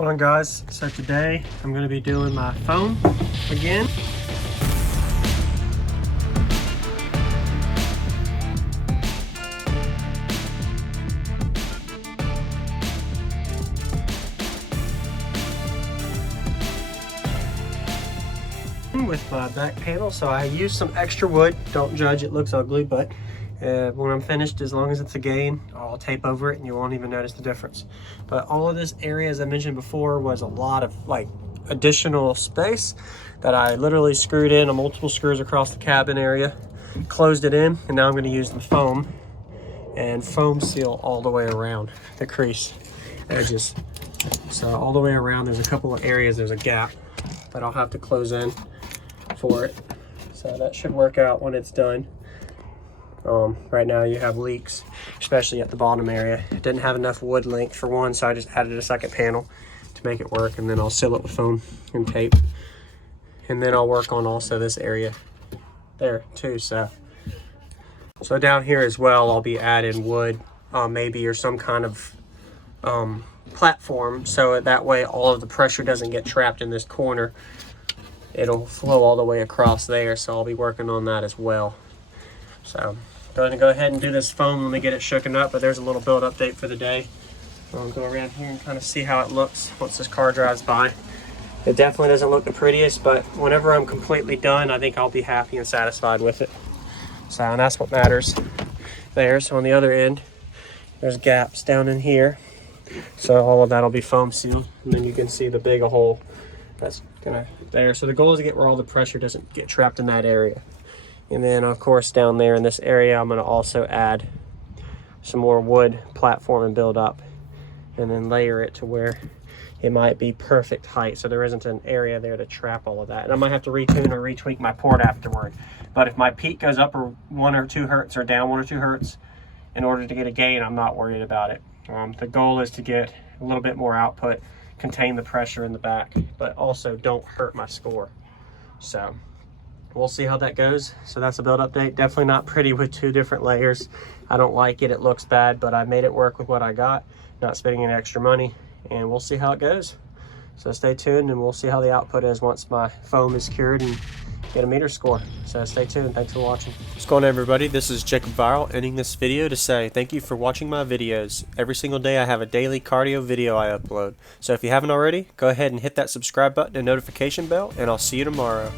Hold on guys, so today I'm going to be doing my foam again. With my back panel, so I used some extra wood. Don't judge, it looks ugly, but when I'm finished, as long as it's a gain, I'll tape over it and you won't even notice the difference. But all of this area, as I mentioned before, was a lot of like additional space that I literally screwed in multiple screws across the cabin area, closed it in, and now I'm going to use the foam and foam seal all the way around the crease edges. So all the way around, there's a couple of areas, there's a gap that I'll have to close in for it. So that should work out when it's done. Right now you have leaks, especially at the bottom area. It didn't have enough wood length for one, so I just added a second panel to make it work, and then I'll seal it with foam and tape. And then I'll work on also this area there too. So down here as well, I'll be adding wood, maybe, or some kind of platform, so that way all of the pressure doesn't get trapped in this corner. It'll flow all the way across there, so I'll be working on that as well. So going to go ahead and do this foam. Let me get it shooken up, but there's a little build update for the day. I'll go around here and kind of see how it looks once this car drives by. It definitely doesn't look the prettiest, but whenever I'm completely done, I think I'll be happy and satisfied with it. So, and that's what matters there. So on the other end, there's gaps down in here. So all of that'll be foam sealed, and then you can see the big hole that's gonna there. So the goal is to get where all the pressure doesn't get trapped in that area. And then of course down there in this area, I'm gonna also add some more wood platform and build up, and then layer it to where it might be perfect height, so there isn't an area there to trap all of that. And I might have to retune or retweak my port afterward. But if my peak goes up or 1 or 2 hertz or down 1 or 2 hertz in order to get a gain, I'm not worried about it. The goal is to get a little bit more output, contain the pressure in the back, but also don't hurt my score. So we'll see how that goes. So that's a build update. Definitely not pretty with 2 different layers. I don't like it, it looks bad, but I made it work with what I got, not spending any extra money, and we'll see how it goes. So stay tuned and we'll see how the output is once my foam is cured and get a meter score. So stay tuned. Thanks for watching. What's going on, everybody? This is Jacob Viral, ending this video to say thank you for watching my videos. Every single day I have a daily cardio video I upload. So if you haven't already, go ahead and hit that subscribe button and notification bell, and I'll see you tomorrow.